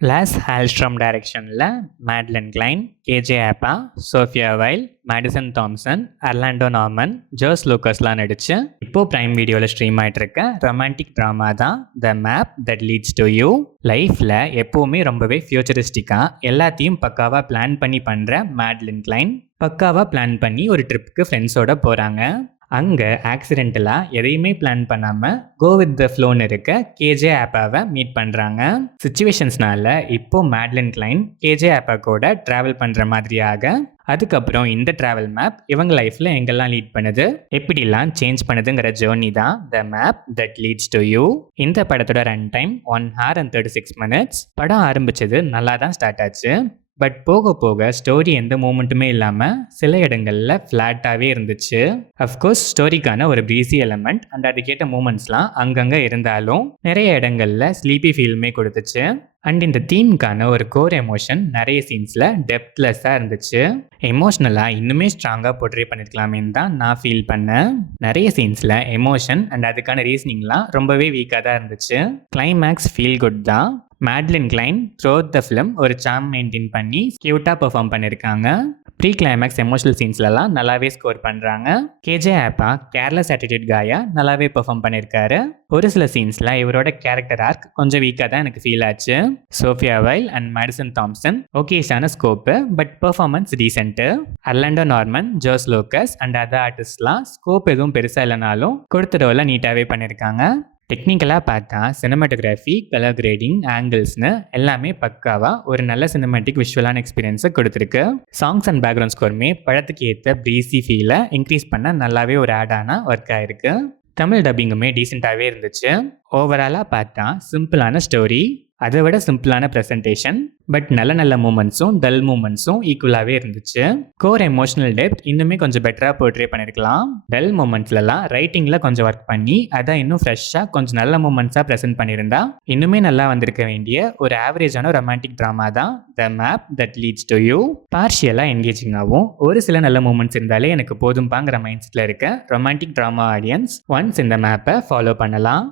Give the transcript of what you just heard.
Loss Hallstrom டைரக்ஷனில் Madeline Kline, KJ Apa, Sofia Wylie, Madison Thompson, Orlando Norman, Josh லூக்கஸ்லாம் நடிச்சு இப்போது prime வீடியோவில் ஸ்ட்ரீம் ஆகிட்டு இருக்க ரொமான்டிக் ட்ராமா தான் the map that leads to you. லைஃப்பில் எப்போவுமே ரொம்பவே ஃபியூச்சரிஸ்டிக்காக எல்லாத்தையும் பக்காவாக பிளான் பண்ணி பண்ணுற மேட்லின் கிளைன் பக்காவாக பிளான் பண்ணி ஒரு ட்ரிப்புக்கு ஃப்ரெண்ட்ஸோட போகிறாங்க. அங்கே ஆக்சிடென்டலாக எதையுமே பிளான் பண்ணாமல் கோ வித் த ஃப்ளோன்னு இருக்க கேஜே ஆப்பாவை மீட் பண்ணுறாங்க. சுச்சுவேஷன்ஸ்னால இப்போது மேட்லின் கிளைன் கேஜே ஆப்பா கூட ட்ராவல் பண்ணுற மாதிரியாக, அதுக்கப்புறம் இந்த ட்ராவல் மேப் இவங்க லைஃப்பில் எங்கெல்லாம் லீட் பண்ணுது, எப்படிலாம் சேஞ்ச் பண்ணுதுங்கிற ஜேர்னி தான் the map that leads to you. இந்த படத்தோட run time 1 hour and 36 minutes. படம் ஆரம்பிச்சது நல்லா தான் ஸ்டார்ட் ஆச்சு. பட் போக போக ஸ்டோரி எந்த மூமெண்ட்டுமே இல்லாமல் சில இடங்களில் ஃப்ளாட்டாகவே இருந்துச்சு. அஃப்கோர்ஸ் ஸ்டோரிக்கான ஒரு ப்ரீஸி எலமெண்ட் அண்ட் அதுக்கேற்ற மூமெண்ட்ஸ்லாம் அங்கங்கே இருந்தாலும் நிறைய இடங்களில் ஸ்லீப்பி ஃபீல்மே கொடுத்துச்சு. அண்ட் இந்த தீம்க்கான ஒரு கோர் எமோஷன் நிறைய சீன்ஸில் டெப்த்லெஸ்ஸாக இருந்துச்சு. எமோஷ்னலாக இன்னுமே ஸ்ட்ராங்காக போர்ட்ரே பண்ணியிருக்கலாமேன்னு தான் நான் ஃபீல் பண்ணேன். நிறைய சீன்ஸில் எமோஷன் அண்ட் அதுக்கான ரீசனிங்லாம் ரொம்பவே வீக்காக தான் இருந்துச்சு. கிளைமேக்ஸ் ஃபீல் குட் தான். Madeline Kline throat the film ஒரு சாம் மெயின்டைன் பண்ணி க்யூட்டாக பெர்ஃபார்ம் பண்ணியிருக்காங்க. ப்ரீ கிளைமேக்ஸ் எமோஷனல் சீன்ஸ்லலாம் நல்லாவே ஸ்கோர் பண்ணுறாங்க. கேஜே ஆப்பா கேர்லெஸ் ஆட்டிடியூட் காயா நல்லாவே பெர்ஃபார்ம் பண்ணியிருக்காரு. ஒரு சில சீன்ஸில் இவரோட கேரக்டர் ஆர்க் கொஞ்சம் வீக்காக தான் எனக்கு ஃபீல் ஆச்சு. Sofia Wylie and Madison Thompson ஓகேஷான scope, but performance decent. Orlando Norman, Josh Lucas and other ஆர்டிஸ்ட்லாம் ஸ்கோப் எதுவும் பெருசாக இல்லைனாலும் கொடுத்த ரோலை நீட்டாகவே பண்ணியிருக்காங்க. டெக்னிக்கலாக பார்த்தா சினிமாட்டோகிராஃபி, கலர் கிரேடிங், ஆங்கிள்ஸ்னு எல்லாமே பக்காவாக ஒரு நல்ல சினிமாட்டிக் விஷுவலான எக்ஸ்பீரியன்ஸை கொடுத்துருக்கு. சாங்ஸ் அண்ட் பேக்ரவுண்ட் ஸ்கோருமே படத்துக்கு ஏற்ற ப்ரீஸி ஃபீலை இன்க்ரீஸ் பண்ண நல்லாவே ஒரு ஆடான ஒர்க் ஆகிருக்கு. தமிழ் டப்பிங்குமே டீசெண்டாகவே இருந்துச்சு. ஓவராலாக பார்த்தா சிம்பிளான ஸ்டோரி, அதை விட சிம்பிளான ப்ரெசன்டேஷன், பட் நல்ல நல்ல மூமெண்ட்ஸும் டல் மூமெண்ட்ஸும் ஈக்குவலாகவே இருந்துச்சு. கோர் எமோஷனல் டெப்த் இன்னுமே கொஞ்சம் பெட்டராக போர்ட்ரே பண்ணியிருக்கலாம். டல் மூமெண்ட்ஸ்லாம் ரைட்டிங்கில் கொஞ்சம் ஒர்க் பண்ணி அதை இன்னும் ஃப்ரெஷ்ஷாக கொஞ்சம் நல்ல மூமெண்ட்ஸாக ப்ரெசென்ட் பண்ணியிருந்தா இன்னுமே நல்லா வந்திருக்க வேண்டிய ஒரு ஆவரேஜான ரொமான்டிக் ட்ராமா தான் the map that leads to you. பார்ஷியலாக என்கேஜிங்காகவும் ஒரு சில நல்ல மூமெண்ட்ஸ் இருந்தாலே எனக்கு போதும்பாங்கிற மைண்ட் செட்டில் இருக்க ரொமான்டிக் ட்ராமா ஆடியன்ஸ் ஒன்ஸ் இந்த மேப்பை ஃபாலோ பண்ணலாம்.